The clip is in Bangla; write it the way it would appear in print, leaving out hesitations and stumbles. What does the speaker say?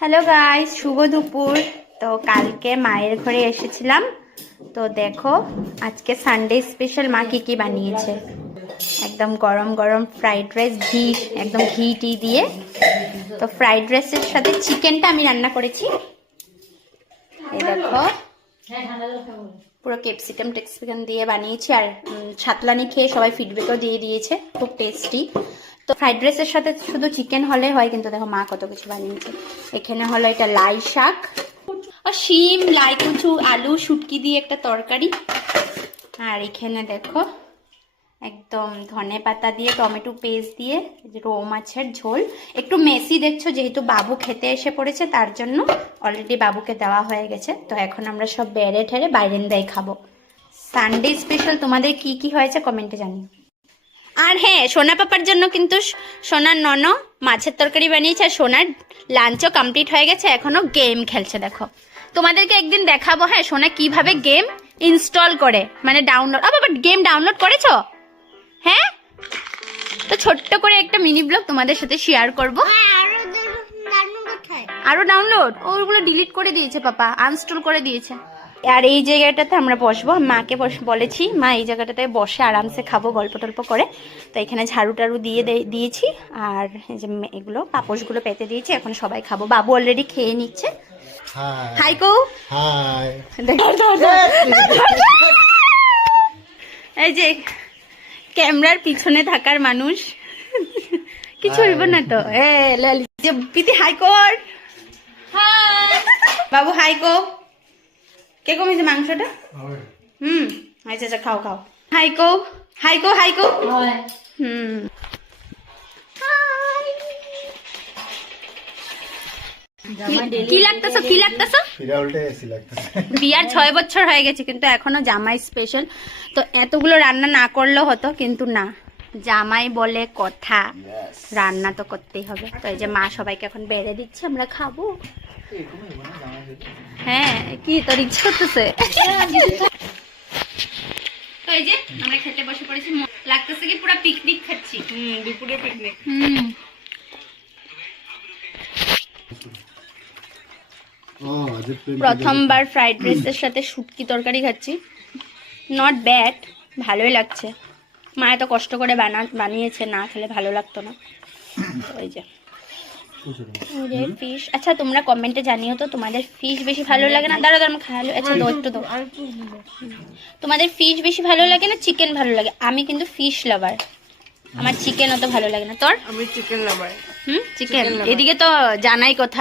হ্যালো গাইস, শুভ দুপুর। তো কালকে মায়ের ঘরে এসেছিলাম, তো দেখো আজকে সানডে স্পেশাল মা কি কি বানিয়েছে। একদম গরম গরম ফ্রাইড রাইস, ঘি একদম ঘি টি দিয়ে। তো ফ্রাইড রাইসের সাথে চিকেনটা আমি রান্না করেছি। এই দেখো পুরো ক্যাপসিকাম দিয়ে বানিয়েছি, আর ছাতলানি খেয়ে সবাই ফিডব্যাকও দিয়ে দিয়েছে, খুব টেস্টি। তো ফ্রাইড রাইসের সাথে শুধু চিকেন হলে হয়, কিন্তু দেখো মা কত কিছু বানিয়েছে। এখানে হলো এটা লাই শাক, শিম, লাই কুচু, আলু, শুটকি দিয়ে একটা তরকারি। আর এখানে দেখো একদম ধনে পাতা দিয়ে টমেটো পেস্ট দিয়ে রৌ মাছের ঝোল। একটু মেসি দেখছো, যেহেতু বাবু খেতে এসে পড়েছে তার জন্য অলরেডি বাবুকে দেওয়া হয়ে গেছে। তো এখন আমরা সব বেড়ে ঠেড়ে বাইরেন্দায় খাবো। সানডে স্পেশাল তোমাদের কি কি হয়েছে কমেন্টে জানিও। আর হ্যাঁ, সোনা পাপার জন্য কিন্তু সোনার ননো মাছের তরকারি বানিয়েছে, আর সোনার লাঞ্চও কমপ্লিট হয়ে গেছে, এখনো গেম খেলছে। দেখো তোমাদেরকে একদিন দেখাবো, হ্যাঁ, সোনা কিভাবে গেম ইনস্টল করে, মানে ডাউনলোড। বাবা গেম ডাউনলোড করেছো? হ্যাঁ, তো ছোট্ট করে একটা মিনি ব্লগ তোমাদের সাথে শেয়ার করবো। আরো ডাউনলোড ওগুলো ডিলিট করে দিয়েছে পাপা, আনস্টল করে দিয়েছে। আর এই জায়গাটাতে আমরা বসবো, মাকে বলেছি মা এই জায়গাটাতে বসে আরামসে খাবো গল্প টল্প করে। তো এখানে ঝাড়ু টাড়ু দিয়েছি, আর এই যে এগুলো পাপোশগুলো পেতে দিয়েছি, এখন সবাই খাবো। বাবু অলরেডি খেয়ে নিচ্ছে। হাই কো, হাই। এই যে ক্যামেরার পিছনে থাকার মানুষ, কিছু হইব না তো। প্রীতি হাই কর, বাবু হাই কো। কে কমেছে মাংসটা? আচ্ছা আচ্ছা, খাও খাও। হাই কো, হাই কো, হাই কো। কি লাগতেছো, কি লাগতেছো? বিয়ার 6 বছর হয়ে গেছে, কিন্তু এখনো জামাই স্পেশাল। তো এতগুলো রান্না না করলেও হতো, কিন্তু না, জামাই বলে কথা, রান্না তো করতেই হবে। তো এই যে মা সবাইকে এখন বেড়ে দিচ্ছে, আমরা খাবো। হ্যাঁ, কি তোর ইচ্ছা করতেছে? তো এই যে আমরা খেতে বসে পড়েছি, লাগতেছে কি পুরো পিকনিক খাচ্ছি। দুপুরে পিকনিক। প্রথমবার ফ্রাইড রাইসের সাথে শুটকি তরকারি খাচ্ছি, নট ব্যাড, ভালোই লাগছে। মা এত কষ্ট করে বানিয়েছে, না খেলে ভালো লাগতো না। ওই যে ফিশ। আচ্ছা তোমরা কমেন্টে জানিও তো তোমাদের ফিশ বেশি ভালো লাগে না, দাঁড়া দাঁড়া খাওয়ালো। আচ্ছা তো একটু তো, তোমাদের ফিশ বেশি ভালো লাগে না চিকেন ভালো লাগে? আমি কিন্তু ফিশ লাভার, আমার চিকেন অত ভালো লাগে না। তোর? আমি চিকেন লাভার। চিকেন। এদিকে তো জানাই কথা,